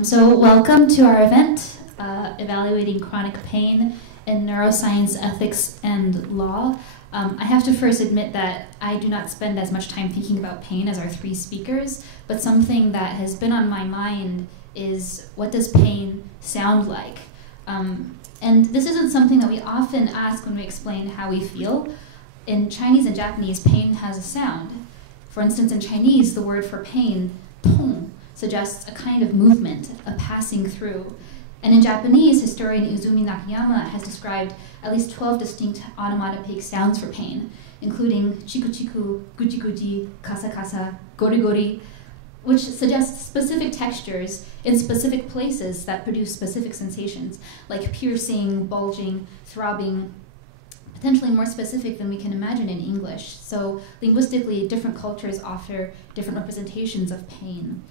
So welcome to our event, Evaluating Chronic Pain in Neuroscience, Ethics, and Law. I have to first admit that I do not spend as much time thinking about pain as our three speakers, but something that has been on my mind is, what does pain sound like? And this isn't something that we often ask when we explain how we feel. In Chinese and Japanese, pain has a sound. For instance, in Chinese, the word for pain, tong, suggests a kind of movement, a passing through. And in Japanese, historian Izumi Nakayama has described at least 12 distinct onomatopoeic sounds for pain, including chiku chiku, guji guji, kasa kasa, gori gori, which suggests specific textures in specific places that produce specific sensations, like piercing, bulging, throbbing, potentially more specific than we can imagine in English. So linguistically, different cultures offer different representations of pain.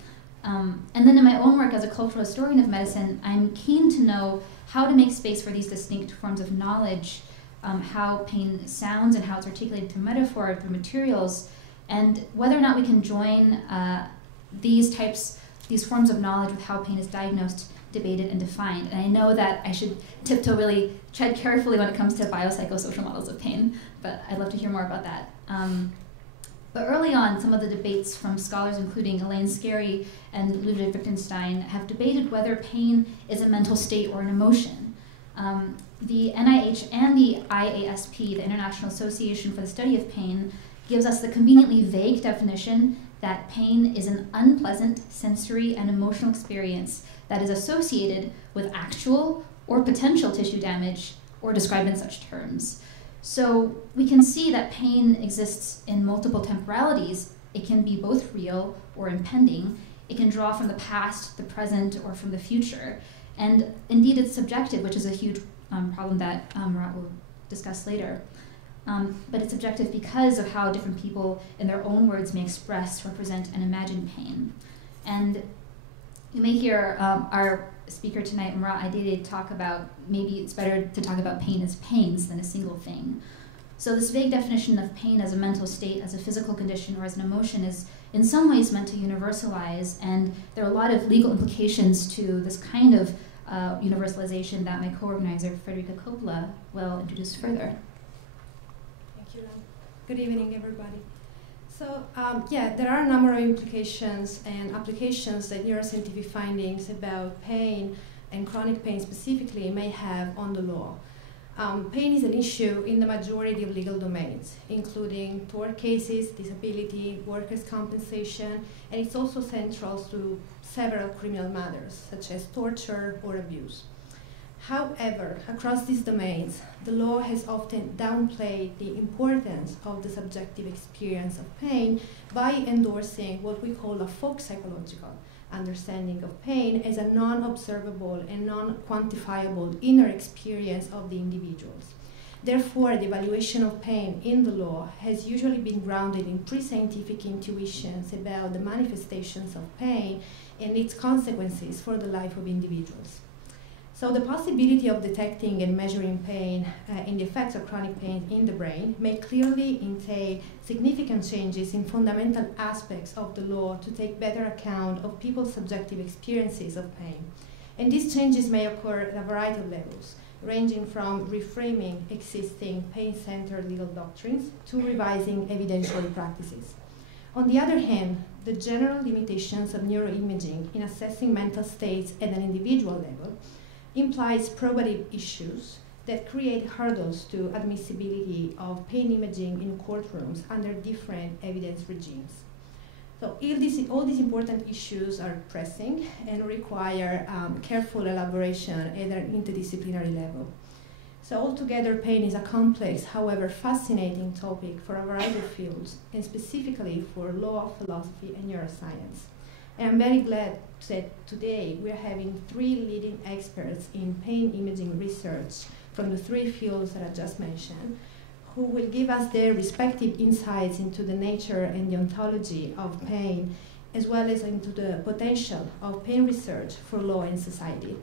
And then in my own work as a cultural historian of medicine, I'm keen to know how to make space for these distinct forms of knowledge, how pain sounds and how it's articulated through metaphor, through materials, and whether or not we can join these forms of knowledge with how pain is diagnosed, debated, and defined. And I know that I should tiptoe really tread carefully when it comes to biopsychosocial models of pain, but I'd love to hear more about that. But early on, some of the debates from scholars including Elaine Scarry and Ludwig Wittgenstein have debated whether pain is a mental state or an emotion. The NIH and the IASP, the International Association for the Study of Pain, gives us the conveniently vague definition that pain is an unpleasant sensory and emotional experience that is associated with actual or potential tissue damage, or described in such terms. So we can see that pain exists in multiple temporalities. It can be both real or impending. It can draw from the past, the present, or from the future. And indeed, it's subjective, which is a huge problem that Murat will discuss later. But it's subjective because of how different people, in their own words, may express, represent, and imagine pain. And you may hear our speaker tonight, Murat Aidede, talk about maybe it's better to talk about pain as pains than a single thing. So this vague definition of pain as a mental state, as a physical condition, or as an emotion is in some ways meant to universalize, and there are a lot of legal implications to this kind of universalization that my co-organizer, Federica Coppola, will introduce further. Thank you, Lam. Good evening, everybody. So, there are a number of implications and applications that neuroscientific findings about pain and chronic pain specifically may have on the law. Pain is an issue in the majority of legal domains, including tort cases, disability, workers' compensation, and it's also central to several criminal matters, such as torture or abuse. However, across these domains, the law has often downplayed the importance of the subjective experience of pain by endorsing what we call a folk psychological understanding of pain as a non-observable and non-quantifiable inner experience of the individuals. Therefore, the evaluation of pain in the law has usually been grounded in pre-scientific intuitions about the manifestations of pain and its consequences for the life of individuals. So the possibility of detecting and measuring pain and the effects of chronic pain in the brain may clearly entail significant changes in fundamental aspects of the law to take better account of people's subjective experiences of pain. And these changes may occur at a variety of levels, ranging from reframing existing pain-centered legal doctrines to revising evidentiary practices. On the other hand, the general limitations of neuroimaging in assessing mental states at an individual level implies probative issues that create hurdles to admissibility of pain imaging in courtrooms under different evidence regimes. So all these important issues are pressing and require careful elaboration at an interdisciplinary level. So altogether, pain is a complex, however fascinating topic for a variety of fields, and specifically for law, philosophy, and neuroscience. And I'm very glad that today we're having three leading experts in pain imaging research from the three fields that I just mentioned, who will give us their respective insights into the nature and the ontology of pain, as well as into the potential of pain research for law and society.